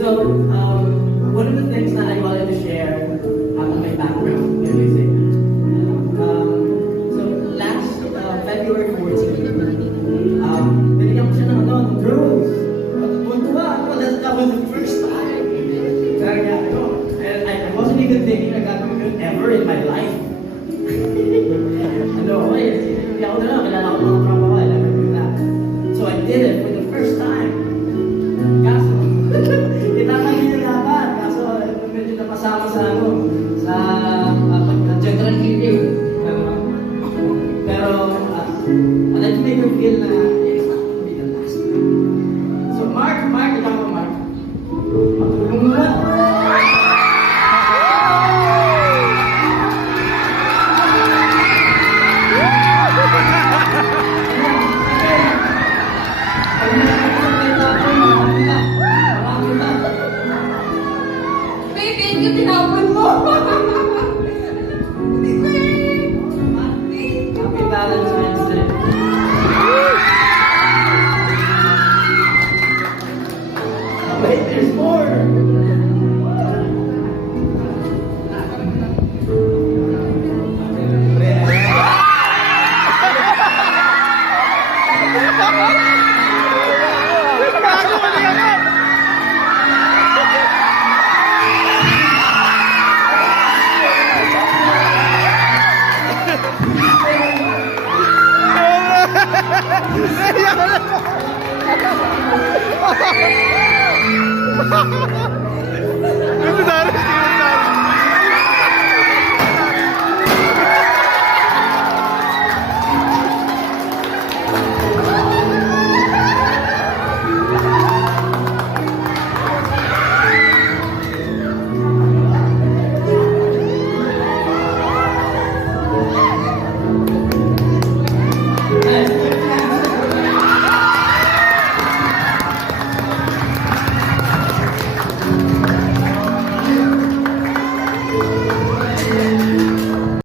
So, one of the things that I wanted to share on my background in music. So, last February 14, binigyan ko siya ng girls. Buntuwa ako, that was the first time. Kaya and I wasn't even thinking I got to ever in my life. Hindi ako na, kilala ko mga tropa ko, I never do that. So I did it for the first time. Kaso, itatangin niya dapat. Kaso, medyo napasama sa general hearing. Pero, I'd like to make him feel na it's not going to be the last time. So, Mark, ikaw ko, Mark. Matulong mo na. Baby, yung tinapon mo! Happy Valentine's Day. Wait, there's more! Ito na rin.